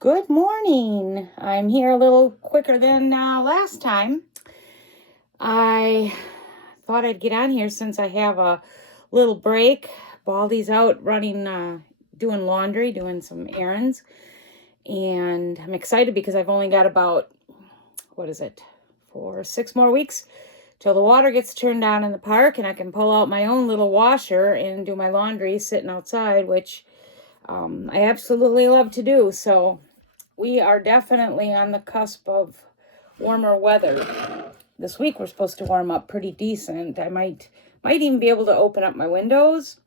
Good morning. I'm here a little quicker than last time. I thought I'd get on here since I have a little break. Baldy's out running, doing laundry, doing some errands. And I'm excited because I've only got about, 6 more weeks till the water gets turned on in the park and I can pull out my own little washer and do my laundry sitting outside, which I absolutely love to do. So we are definitely on the cusp of warmer weather. This week we're supposed to warm up pretty decent. I might even be able to open up my windows.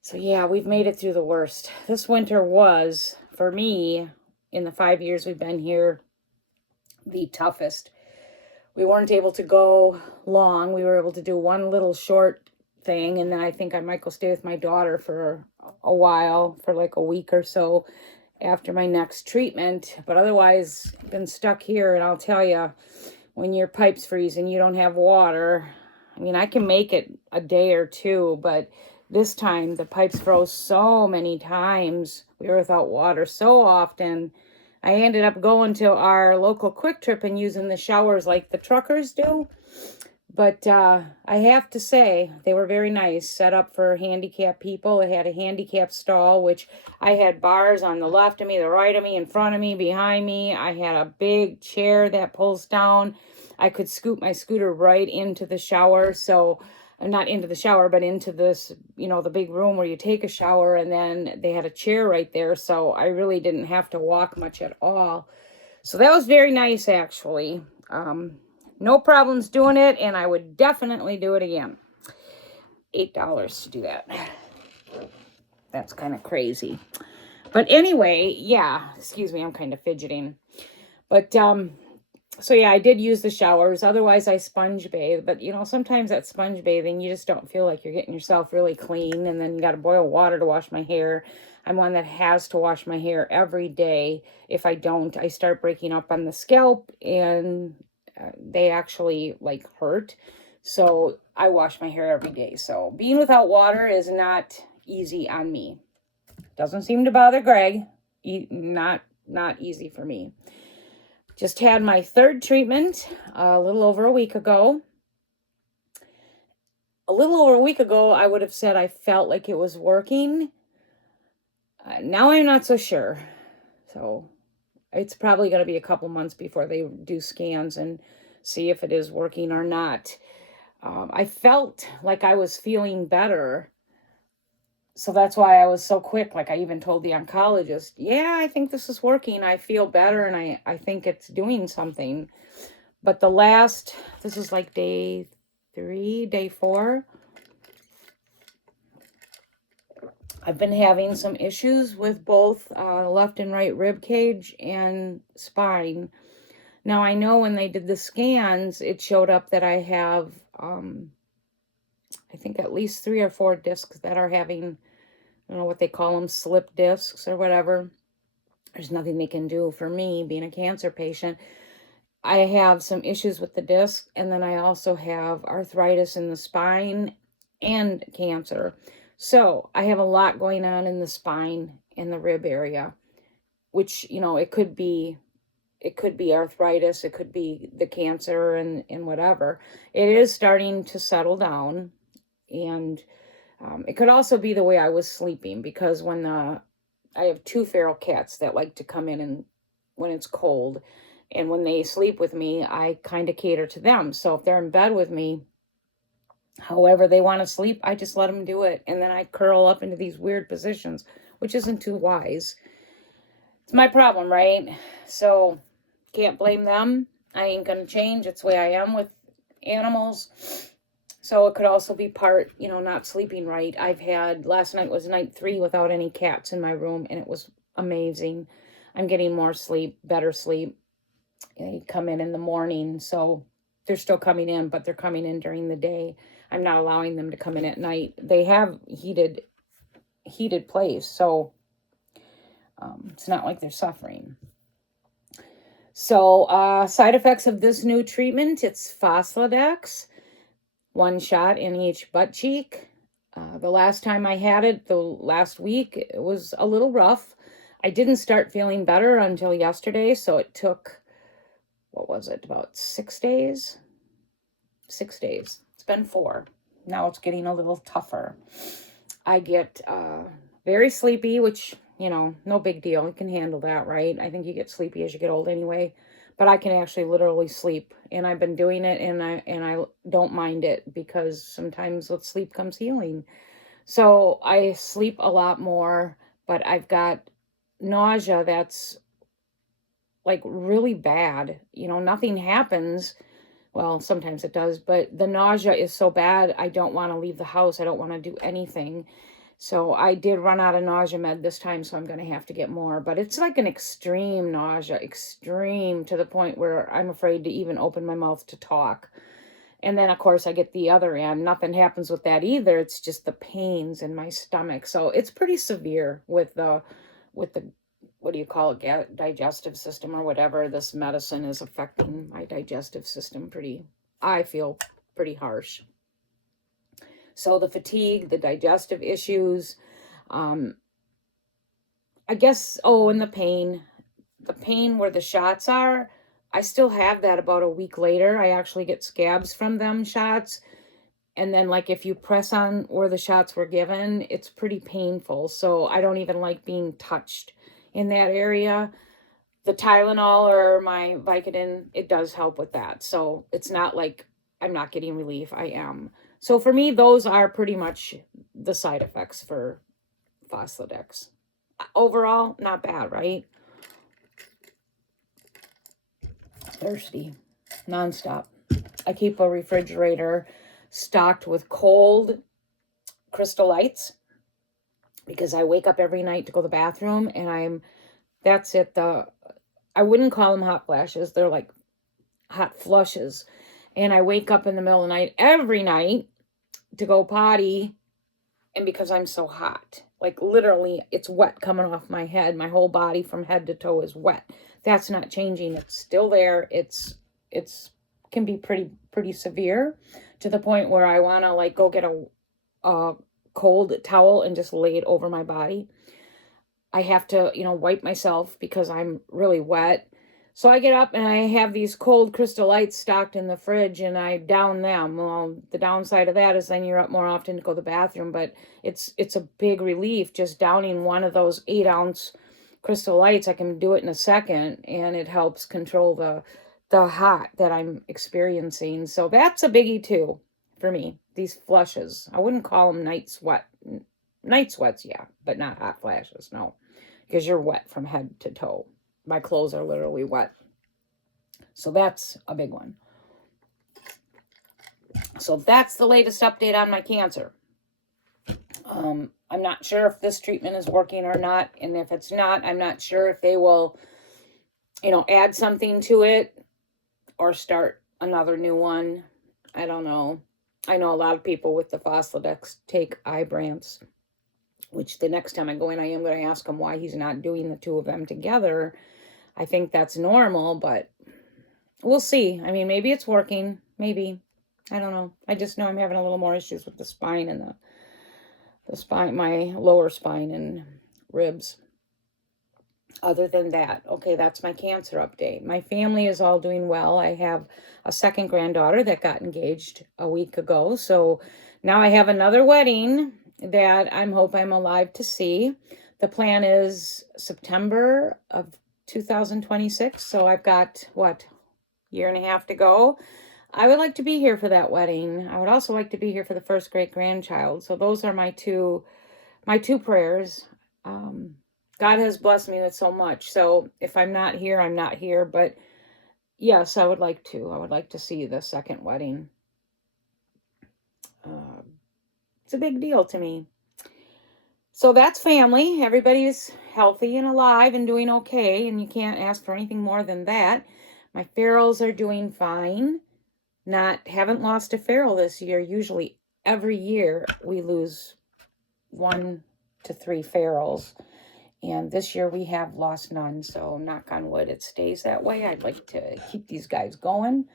So yeah, we've made it through the worst. This winter was, for me, in the 5 years we've been here, the toughest. We weren't able to go long. We were able to do one little short thing, and then I think I might go stay with my daughter for a while, for like a week or so after my next treatment. But otherwise, I've been stuck here, and I'll tell you, when your pipes freeze and you don't have water, I mean, I can make it a day or two, but this time the pipes froze so many times. We were without water so often. I ended up going to our local Quick Trip and using the showers like the truckers do. But I have to say, they were very nice, set up for handicapped people. It had a handicap stall, which I had bars on the left of me, the right of me, in front of me, behind me. I had a big chair that pulls down. I could scoot my scooter right into the shower. So, not into the shower, but into this, the big room where you take a shower. And then they had a chair right there. So I really didn't have to walk much at all. So that was very nice, actually. No problems doing it, and I would definitely do it again. $8 to do that. That's kind of crazy. But anyway, yeah, excuse me, I'm kind of fidgeting. But, so yeah, I did use the showers. Otherwise, I sponge bathe. But, sometimes that sponge bathing, you just don't feel like you're getting yourself really clean. And then you got to boil water to wash my hair. I'm one that has to wash my hair every day. If I don't, I start breaking up on the scalp and they actually hurt. So I wash my hair every day. So being without water is not easy on me. Doesn't seem to bother Greg. Not easy for me. Just had my third treatment a little over a week ago. A little over a week ago, I would have said I felt like it was working. Now I'm not so sure. So it's probably going to be a couple months before they do scans and see if it is working or not. I felt like I was feeling better. So that's why I was so quick. Like I even told the oncologist, yeah, I think this is working. I feel better and I think it's doing something. But this is like day 3, day 4. I've been having some issues with both left and right rib cage and spine. Now, I know when they did the scans, it showed up that I have, I think at least 3 or 4 discs that are having, I don't know what they call them, slip discs or whatever. There's nothing they can do for me being a cancer patient. I have some issues with the disc, and then I also have arthritis in the spine and cancer. So I have a lot going on in the spine and the rib area, which, it could be arthritis, it could be the cancer and whatever. It is starting to settle down, and it could also be the way I was sleeping, because I have 2 feral cats that like to come in and when it's cold, and when they sleep with me, I kind of cater to them. So if they're in bed with me, however they want to sleep, I just let them do it, and then I curl up into these weird positions, which isn't too wise. It's my problem, right? So can't blame them. I ain't gonna change. It's the way I am with animals. So it could also be part, not sleeping right. Last night was night 3 without any cats in my room, and it was amazing. I'm getting more sleep, better sleep. They come in the morning, so they're still coming in, but they're coming in during the day. I'm not allowing them to come in at night. They have heated place, so it's not like they're suffering. So side effects of this new treatment, it's Foslodex, 1 shot in each butt cheek. The last time I had it, the last week, it was a little rough. I didn't start feeling better until yesterday, so it took, what was it, about 6 days? 6 days. It's been 4. Now it's getting a little tougher. I get very sleepy, which, no big deal. You can handle that, right? I think you get sleepy as you get old anyway. But I can actually literally sleep, and I've been doing it, and I don't mind it, because sometimes with sleep comes healing. So I sleep a lot more, but I've got nausea that's like really bad. Nothing happens. Well, sometimes it does, but the nausea is so bad, I don't want to leave the house. I don't want to do anything. So I did run out of nausea med this time, so I'm going to have to get more. But it's like an extreme nausea, extreme to the point where I'm afraid to even open my mouth to talk. And then, of course, I get the other end. Nothing happens with that either. It's just the pains in my stomach. So it's pretty severe with the, what do you call it, digestive system or whatever. This medicine is affecting my digestive system I feel pretty harsh. So the fatigue, the digestive issues, I guess, and the pain where the shots are, I still have that about a week later. I actually get scabs from them shots. And then, like, if you press on where the shots were given, it's pretty painful. So I don't even like being touched in that area. The Tylenol or my Vicodin, it does help with that. So it's not like I'm not getting relief. I am. So for me, those are pretty much the side effects for Foslodex. Overall, not bad, right? Thirsty, nonstop. I keep a refrigerator stocked with cold Crystal Lights, because I wake up every night to go to the bathroom, and that's it. I wouldn't call them hot flashes. They're like hot flushes. And I wake up in the middle of the night every night to go potty. And because I'm so hot, like literally it's wet coming off my head. My whole body from head to toe is wet. That's not changing. It's still there. It's can be pretty severe, to the point where I want to like go get a cold towel and just lay it over my body. I have to, wipe myself because I'm really wet. So I get up and I have these cold Crystal Lights stocked in the fridge, and I down them. Well, the downside of that is then you're up more often to go to the bathroom, but it's a big relief just downing one of those 8-ounce Crystal Lights. I can do it in a second, and it helps control the hot that I'm experiencing. So that's a biggie too for me, these flushes. I wouldn't call them night sweat. Night sweats, yeah, but not hot flashes, no, because you're wet from head to toe. My clothes are literally wet. So that's a big one. So that's the latest update on my cancer. I'm not sure if this treatment is working or not. And if it's not, I'm not sure if they will, add something to it or start another new one. I don't know. I know a lot of people with the Foslodex take Ibrance, which the next time I go in, I am going to ask him why he's not doing the two of them together. I think that's normal, but we'll see. I mean, maybe it's working. Maybe. I don't know. I just know I'm having a little more issues with the spine and the spine, my lower spine and ribs. Other than that, okay, that's my cancer update. My family is all doing well. I have a second granddaughter that got engaged a week ago. So now I have another wedding that I hope I'm alive to see. The plan is September of 2026. So I've got, year and a half to go. I would like to be here for that wedding. I would also like to be here for the first great grandchild. So those are my two prayers. God has blessed me with so much. So if I'm not here, I'm not here. But yes, I would like to. I would like to see the second wedding. It's a big deal to me. So that's family. Everybody's healthy and alive and doing okay, and you can't ask for anything more than that. My ferals are doing fine. Haven't lost a feral this year. Usually every year we lose 1 to 3 ferals. And this year we have lost none. So knock on wood, it stays that way. I'd like to keep these guys going.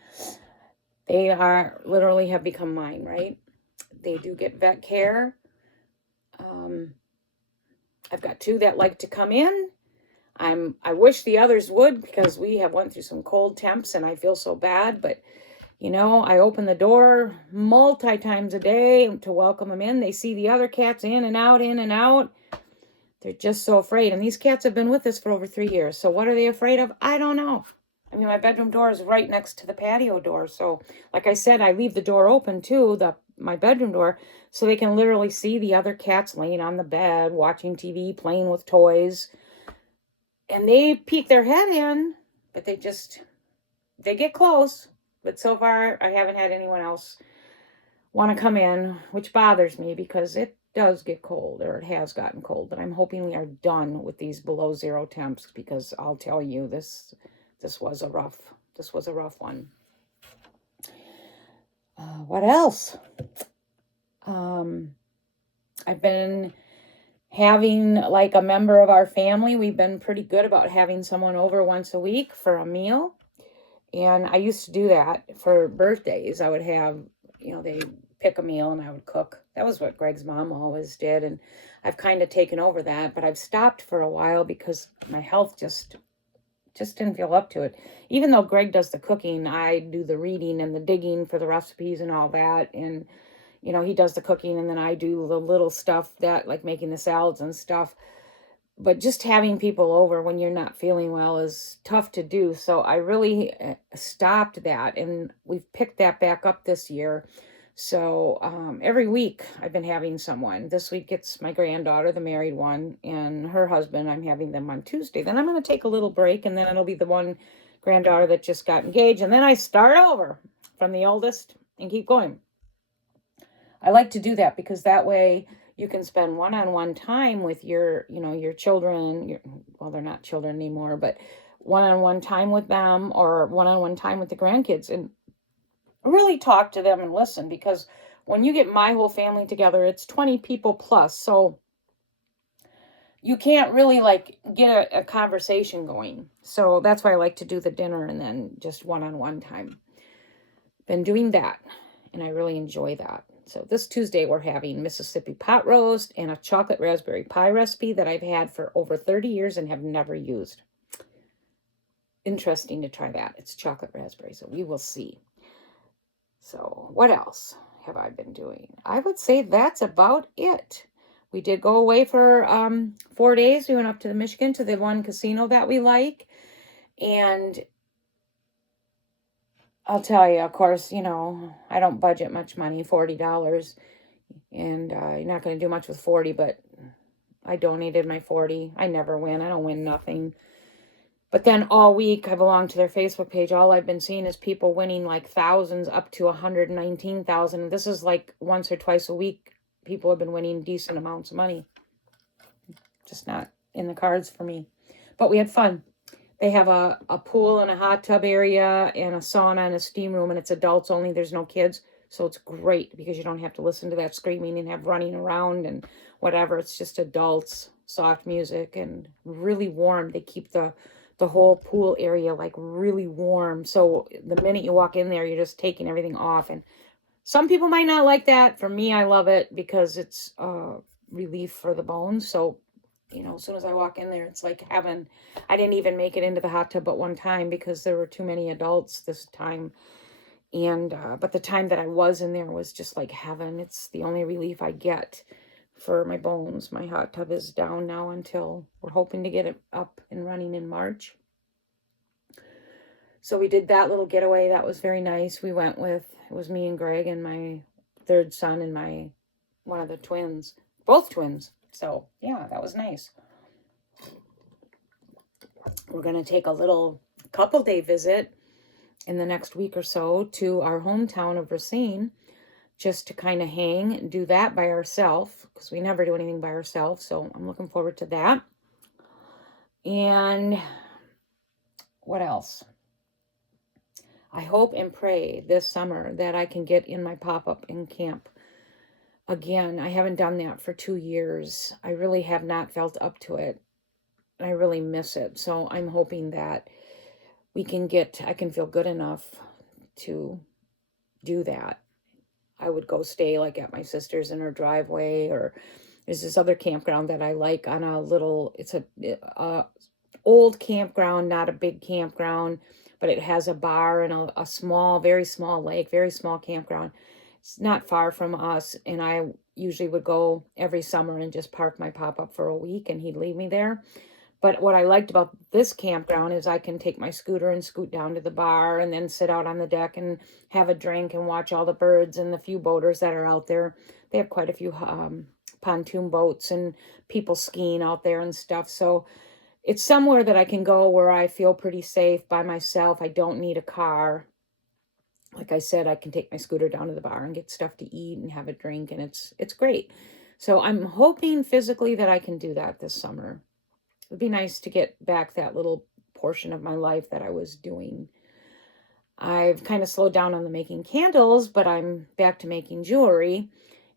They are literally have become mine, right? They do get vet care. I've got 2 that like to come in. I wish the others would, because we have went through some cold temps and I feel so bad, but I open the door multi times a day to welcome them in. They see the other cats in and out, in and out. They're just so afraid. And these cats have been with us for over 3 years. So what are they afraid of? I don't know. I mean, my bedroom door is right next to the patio door. So like I said, I leave the door open too, my bedroom door, so they can literally see the other cats laying on the bed, watching TV, playing with toys. And they peek their head in, but they get close. But so far, I haven't had anyone else want to come in, which bothers me because it does get cold, or it has gotten cold. But I'm hoping we are done with these below zero temps, because I'll tell you, this was a rough one. What else? I've been having like a member of our family. We've been pretty good about having someone over once a week for a meal. And I used to do that for birthdays. I would have, they pick a meal and I would cook. That was what Greg's mom always did. And I've kind of taken over that, but I've stopped for a while because my health just didn't feel up to it. Even though Greg does the cooking, I do the reading and the digging for the recipes and all that. And, he does the cooking, and then I do the little stuff that, like making the salads and stuff. But just having people over when you're not feeling well is tough to do. So I really stopped that, and we've picked that back up this year. So every week I've been having someone. This week it's my granddaughter, the married one, and her husband. I'm having them on Tuesday. Then I'm going to take a little break, and then it'll be the one granddaughter that just got engaged. And then I start over from the oldest and keep going. I like to do that because that way you can spend one-on-one time with your children. Well, they're not children anymore, but one-on-one time with them, or one-on-one time with the grandkids, and really talk to them and listen. Because when you get my whole family together, it's 20 people plus. So you can't really like get a conversation going. So that's why I like to do the dinner and then just one-on-one time. Been doing that, and I really enjoy that. So this Tuesday, we're having Mississippi pot roast and a chocolate raspberry pie recipe that I've had for over 30 years and have never used. Interesting to try that. It's chocolate raspberry, so we will see. So what else have I been doing? I would say that's about it. We did go away for 4 days. We went up to Michigan to the one casino that we like. And I'll tell you, of course, I don't budget much money, $40. And you're not going to do much with 40, but I donated my 40. I never win. I don't win nothing. But then all week, I belong to their Facebook page. All I've been seeing is people winning like thousands, up to 119,000. This is like once or twice a week. People have been winning decent amounts of money. Just not in the cards for me. But we had fun. They have a pool and a hot tub area and a sauna and a steam room, and it's adults only. There's no kids. So it's great because you don't have to listen to that screaming and have running around and whatever. It's just adults, soft music, and really warm. They keep the whole pool area like really warm. So the minute you walk in there, you're just taking everything off. And some people might not like that. For me, I love it because it's relief for the bones. So as soon as I walk in there, it's like heaven. I didn't even make it into the hot tub but one time because there were too many adults this time. And but the time that I was in there was just like heaven. It's the only relief I get for my bones. My hot tub is down now until we're hoping to get it up and running in March. So we did that little getaway. That was very nice. It was me and Greg and my third son and one of the twins, both twins. So, yeah, that was nice. We're going to take a little couple-day visit in the next week or so to our hometown of Racine, just to kind of hang and do that by ourselves, because we never do anything by ourselves. So I'm looking forward to that. And what else? I hope and pray this summer that I can get in my pop-up in camp. Again, I haven't done that for 2 years. I really have not felt up to it. I really miss it. So I'm hoping that I can feel good enough to do that. I would go stay like at my sister's in her driveway, or there's this other campground that I like on a little, it's a old campground, not a big campground, but it has a bar and a small, very small lake, very small campground. It's not far from us, and I usually would go every summer and just park my pop-up for a week, and he'd leave me there. But what I liked about this campground is I can take my scooter and scoot down to the bar and then sit out on the deck and have a drink and watch all the birds and the few boaters that are out there. They have quite a few pontoon boats and people skiing out there and stuff. So it's somewhere that I can go where I feel pretty safe by myself. I don't need a car. Like I said, I can take my scooter down to the bar and get stuff to eat and have a drink, and it's great. So I'm hoping physically that I can do that this summer. It'd be nice to get back that little portion of my life that I was doing. I've kind of slowed down on the making candles, but I'm back to making jewelry,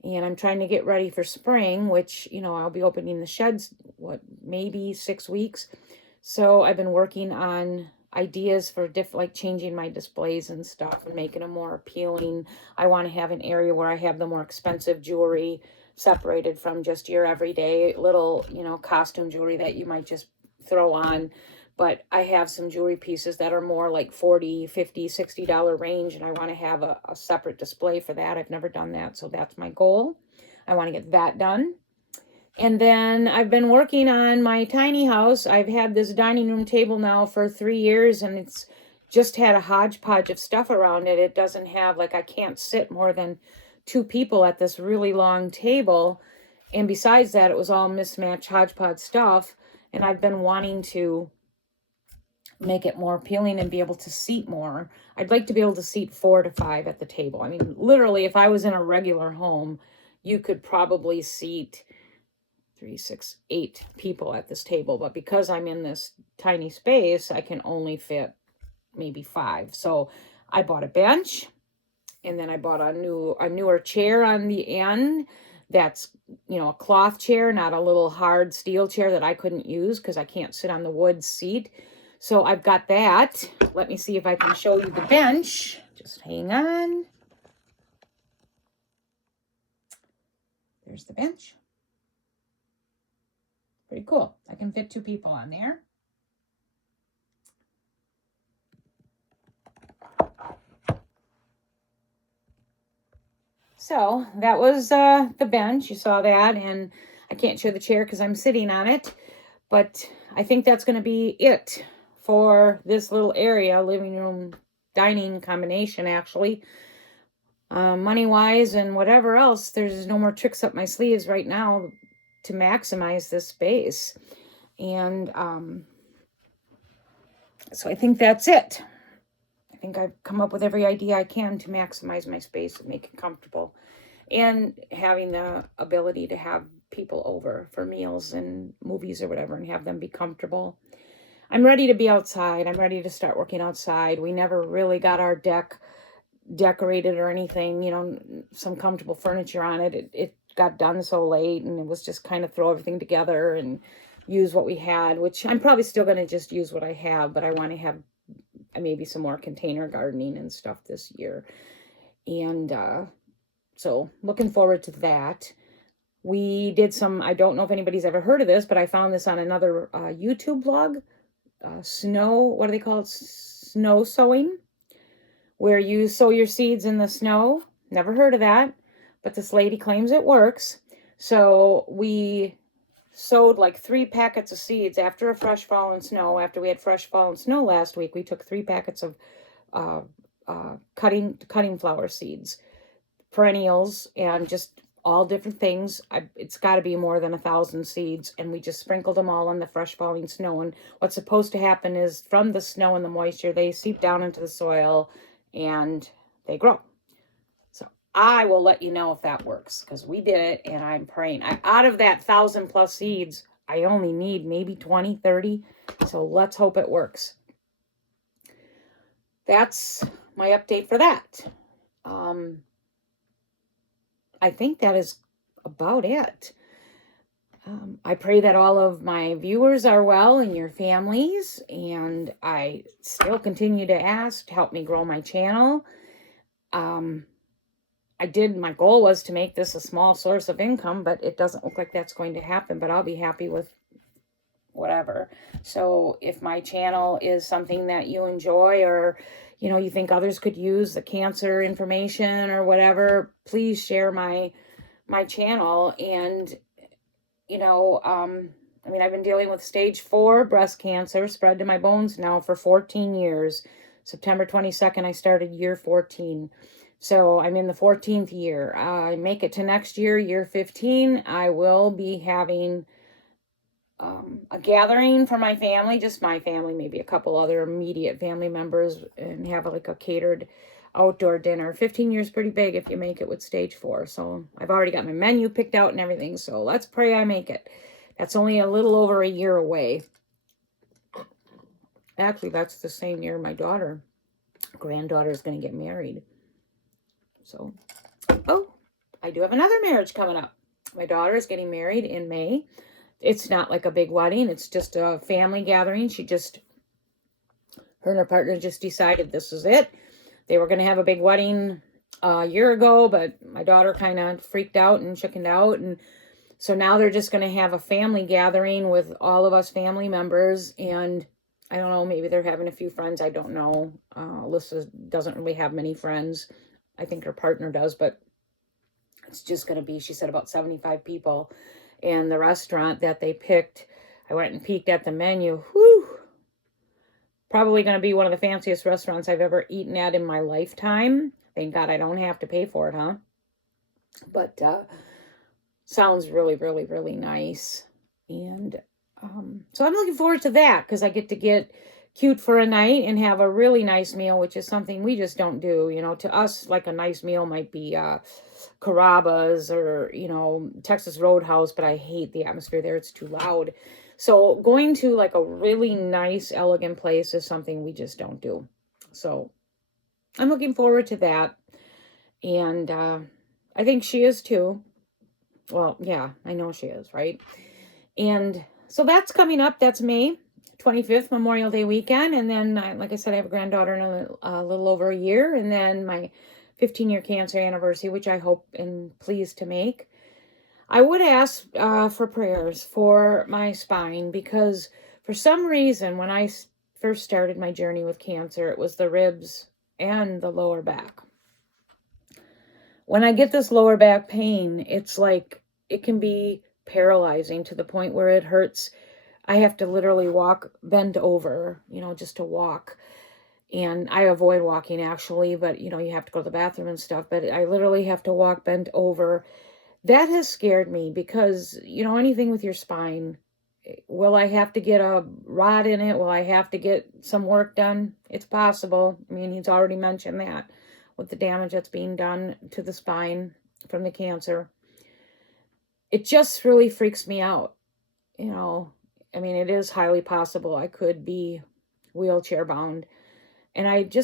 and I'm trying to get ready for spring, which, I'll be opening the sheds, maybe 6 weeks. So I've been working on ideas for like changing my displays and stuff and making them more appealing. I want to have an area where I have the more expensive jewelry separated from just your everyday little, costume jewelry that you might just throw on. But I have some jewelry pieces that are more like $40, $50, $60 range, and I want to have a separate display for that. I've never done that, so that's my goal. I want to get that done. And then I've been working on my tiny house. I've had this dining room table now for 3 years, and it's just had a hodgepodge of stuff around it. It doesn't have, I can't sit more than 2 people at this really long table. And besides that, it was all mismatched hodgepodge stuff. And I've been wanting to make it more appealing and be able to seat more. I'd like to be able to seat 4 to 5 at the table. I mean, literally, if I was in a regular home, you could probably seat 3, 6, 8 people at this table. But because I'm in this tiny space, I can only fit maybe 5. So I bought a bench, and then I bought a newer chair on the end. That's, a cloth chair, not a little hard steel chair that I couldn't use because I can't sit on the wood seat. So I've got that. Let me see if I can show you the bench. Just hang on. There's the bench. Pretty cool. I can fit 2 people on there. So that was the bench. You saw that, and I can't show the chair because I'm sitting on it. But I think that's going to be it for this little area, living room, dining combination, actually. Money-wise and whatever else, there's no more tricks up my sleeves right now to maximize this space. And so I think that's it. I think I've come up with every idea I can to maximize my space and make it comfortable. And having the ability to have people over for meals and movies or whatever and have them be comfortable. I'm ready to be outside. I'm ready to start working outside. We never really got our deck decorated or anything, some comfortable furniture on it. It got done so late, and it was just kind of throw everything together and use what we had, which I'm probably still going to just use what I have, but I want to have maybe some more container gardening and stuff this year. And so looking forward to that. We did I don't know if anybody's ever heard of this, but I found this on another YouTube blog, what do they call it? Snow sowing, where you sow your seeds in the snow. Never heard of that, but this lady claims it works. So we sowed 3 packets of seeds after a fresh fall and snow. After we had fresh fall and snow last week, we took 3 packets of cutting flower seeds, perennials, and just all different things. It's got to be more than 1,000 seeds, and we just sprinkled them all in the fresh falling snow. And what's supposed to happen is from the snow and the moisture, they seep down into the soil and they grow. So I will let you know if that works, because we did it, and I'm praying. Out of that 1,000 plus seeds, I only need maybe 20, 30. So let's hope it works. That's my update for that. I think that is about it. I pray that all of my viewers are well and your families, and I still continue to ask to help me grow my channel. My goal was to make this a small source of income, but it doesn't look like that's going to happen, but I'll be happy with whatever. So if my channel is something that you enjoy, or you think others could use the cancer information or whatever, please share my channel. And I've been dealing with stage 4 breast cancer, spread to my bones now, for 14 years. September 22nd, I started year 14. So I'm in the 14th year. I make it to next year, year 15. I will be having a gathering for my family, just my family, maybe a couple other immediate family members, and have like a catered outdoor dinner. 15 years pretty big if you make it with stage 4. So I've already got my menu picked out and everything. So let's pray I make it. That's only a little over a year away. Actually, that's the same year my granddaughter is going to get married. So, I do have another marriage coming up. My daughter is getting married in May. It's not like a big wedding. It's just a family gathering. Her and her partner just decided this is it. They were going to have a big wedding a year ago, but my daughter kind of freaked out and chickened out. And so now they're just going to have a family gathering with all of us family members. And I don't know, maybe they're having a few friends. I don't know. Alyssa doesn't really have many friends. I think her partner does, but it's just going to be, she said, about 75 people. And the restaurant that they picked, I went and peeked at the menu. Whew! Probably going to be one of the fanciest restaurants I've ever eaten at in my lifetime. Thank God I don't have to pay for it, huh? But sounds really, really, really nice. And so I'm looking forward to that, because I get to get cute for a night and have a really nice meal, which is something we just don't do. To us, like, a nice meal might be Carrabba's or, Texas Roadhouse, but I hate the atmosphere there. It's too loud. So going to like a really nice, elegant place is something we just don't do. So I'm looking forward to that. And I think she is too. Well, yeah, I know she is, right? And so that's coming up. That's May 25th, Memorial Day weekend. And then, like I said, I have a granddaughter in a little over a year. And then my 15-year cancer anniversary, which I hope and pleased to make. I would ask for prayers for my spine, because for some reason, when I first started my journey with cancer, it was the ribs and the lower back. When I get this lower back pain, it's like it can be paralyzing to the point where it hurts. I have to literally walk bent over, just to walk. And I avoid walking, actually, but, you have to go to the bathroom and stuff. But I literally have to walk bent over. That has scared me, because, anything with your spine, will I have to get a rod in it? Will I have to get some work done? It's possible. I mean, he's already mentioned that with the damage that's being done to the spine from the cancer. It just really freaks me out. It is highly possible I could be wheelchair bound. And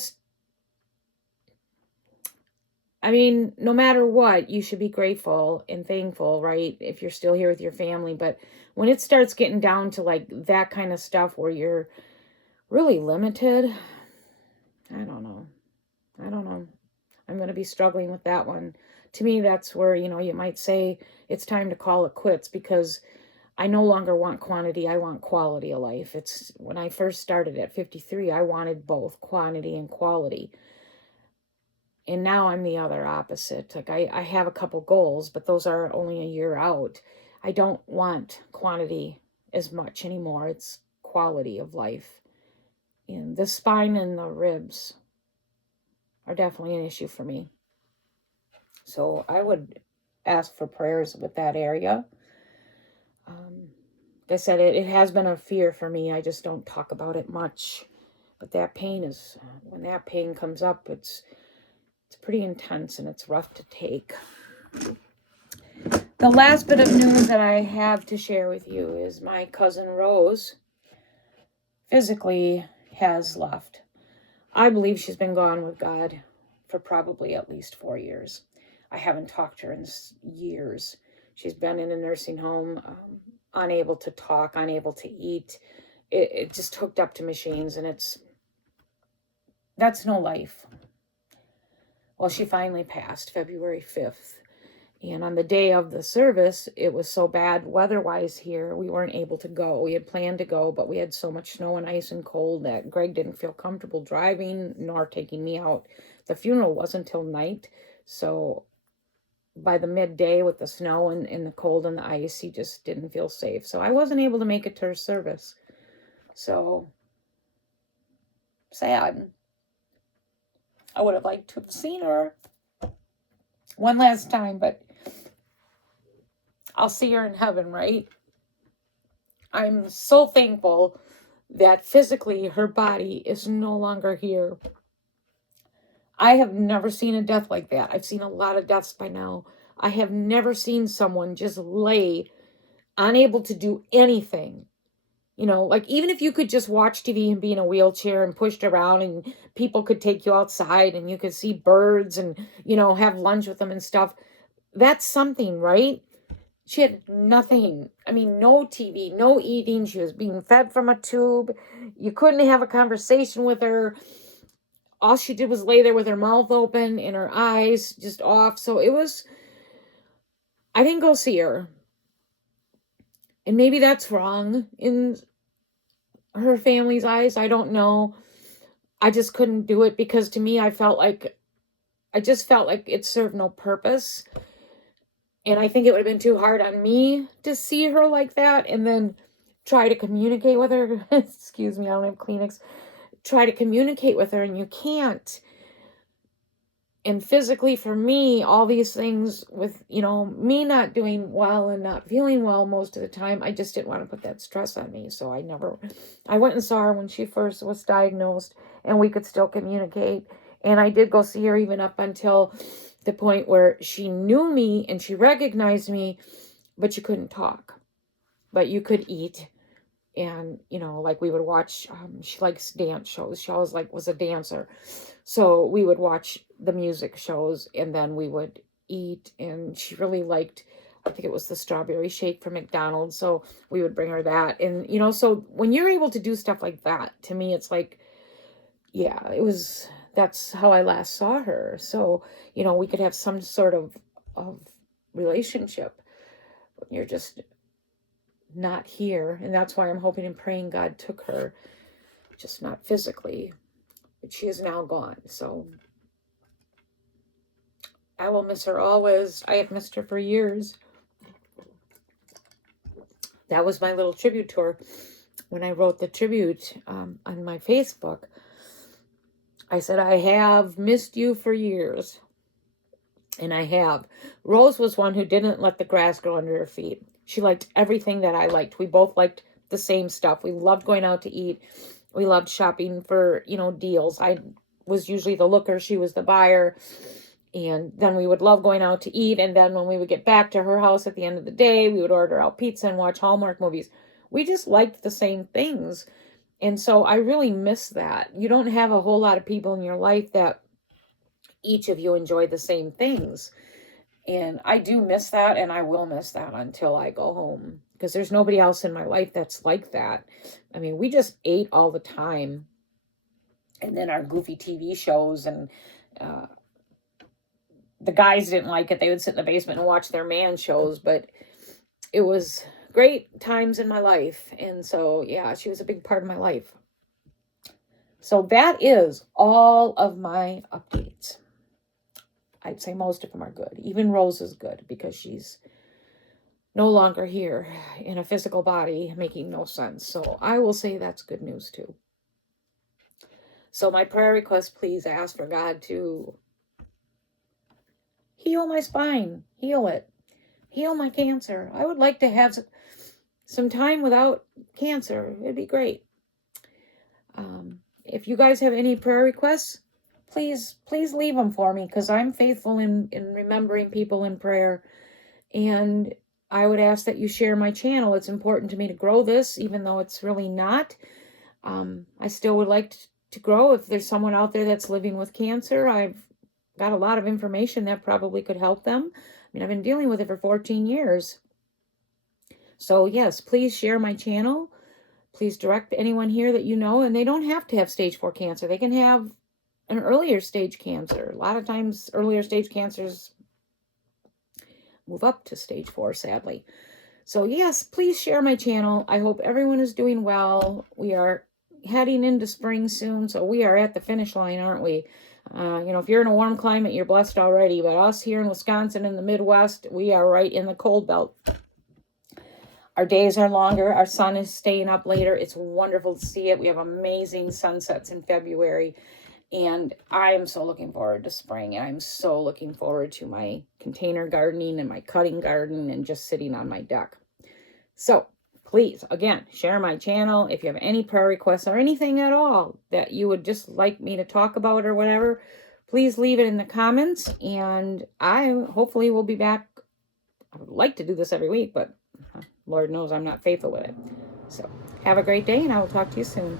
no matter what, you should be grateful and thankful, right? If you're still here with your family. But when it starts getting down to like that kind of stuff where you're really limited, I don't know. I'm going to be struggling with that one. To me, that's where, you might say it's time to call it quits, because I no longer want quantity. I want quality of life. When I first started at 53, I wanted both quantity and quality. And now I'm the other opposite. Like, I have a couple goals, but those are only a year out. I don't want quantity as much anymore. It's quality of life. And the spine and the ribs are definitely an issue for me. So I would ask for prayers with that area. Like I said, it has been a fear for me. I just don't talk about it much. But that pain when that pain comes up, it's pretty intense and it's rough to take. The last bit of news that I have to share with you is my cousin Rose physically has left. I believe she's been gone with God for probably at least 4 years. I haven't talked to her in years. She's been in a nursing home, unable to talk, unable to eat. It just hooked up to machines, and that's no life. Well, she finally passed February 5th. And on the day of the service, it was so bad weather-wise here, we weren't able to go. We had planned to go, but we had so much snow and ice and cold that Greg didn't feel comfortable driving nor taking me out. The funeral wasn't till night, so by the midday with the snow and the cold and the ice, he just didn't feel safe. So I wasn't able to make it to her service. So sad. I would have liked to have seen her one last time, but I'll see her in heaven, right? I'm so thankful that physically her body is no longer here. I have never seen a death like that. I've seen a lot of deaths by now. I have never seen someone just lay unable to do anything. You know, like even if you could just watch TV and be in a wheelchair and pushed around and people could take you outside and you could see birds and, you know, have lunch with them and stuff. That's something, right? She had nothing. I mean, no TV, no eating. She was being fed from a tube. You couldn't have a conversation with her. All she did was lay there with her mouth open and her eyes just off. So it was, I didn't go see her. And maybe that's wrong in her family's eyes. I don't know. I just couldn't do it because to me, I just felt like it served no purpose. And I think it would have been too hard on me to see her like that and then try to communicate with her. Excuse me, I don't have Kleenex. Try to communicate with her and you can't. And physically for me, all these things with, you know, me not doing well and not feeling well most of the time, I just didn't want to put that stress on me. So I went and saw her when she first was diagnosed and we could still communicate. And I did go see her even up until the point where she knew me and she recognized me, but you couldn't talk, but you could eat. And, you know, like we would watch, she likes dance shows. She always was a dancer. So we would watch the music shows and then we would eat. And she really liked, I think it was the strawberry shake from McDonald's. So we would bring her that. And, you know, so when you're able to do stuff like that, to me, it's like, yeah, that's how I last saw her. So, you know, we could have some sort of relationship. You're just not here, and that's why I'm hoping and praying God took her, just not physically, but she is now gone. So I will miss her always. I have missed her for years. That was my little tribute tour. When I wrote the tribute on my Facebook, I said, I have missed you for years. And I have. Rose was one who didn't let the grass grow under her feet. She liked everything that I liked. We both liked the same stuff. We loved going out to eat. We loved shopping for, you know, deals. I was usually the looker. She was the buyer. And then we would love going out to eat. And then when we would get back to her house at the end of the day, we would order out pizza and watch Hallmark movies. We just liked the same things. And so I really miss that. You don't have a whole lot of people in your life that each of you enjoy the same things. And I do miss that, and I will miss that until I go home. Because there's nobody else in my life that's like that. I mean, we just ate all the time. And then our goofy TV shows, and the guys didn't like it. They would sit in the basement and watch their man shows. But it was great times in my life. And so, yeah, she was a big part of my life. So that is all of my updates. I'd say most of them are good. Even Rose is good because she's no longer here in a physical body, making no sense. So I will say that's good news too. So my prayer request, please ask for God to heal my spine, heal it, heal my cancer. I would like to have some time without cancer. It'd be great. If you guys have any prayer requests, please leave them for me, because I'm faithful in remembering people in prayer. And I would ask that you share my channel. It's important to me to grow this, even though it's really not. I still would like to grow. If there's someone out there that's living with cancer, I've got a lot of information that probably could help them. I mean, I've been dealing with it for 14 years. So yes, please share my channel. Please direct anyone here that you know, and they don't have to have stage 4 cancer. They can have an earlier stage cancer. A lot of times earlier stage cancers move up to stage 4, sadly. So yes, please share my channel. I hope everyone is doing well. We are heading into spring soon, so we are at the finish line, aren't we? If you're in a warm climate, you're blessed already, but us here in Wisconsin in the Midwest, we are right in the cold belt. Our days are longer. Our sun is staying up later. It's wonderful to see it. We have amazing sunsets in February. And I am so looking forward to spring. And I'm so looking forward to my container gardening and my cutting garden and just sitting on my deck. So please, again, share my channel. If you have any prayer requests or anything at all that you would just like me to talk about or whatever, please leave it in the comments. And I hopefully will be back. I would like to do this every week, but Lord knows I'm not faithful with it. So have a great day, and I will talk to you soon.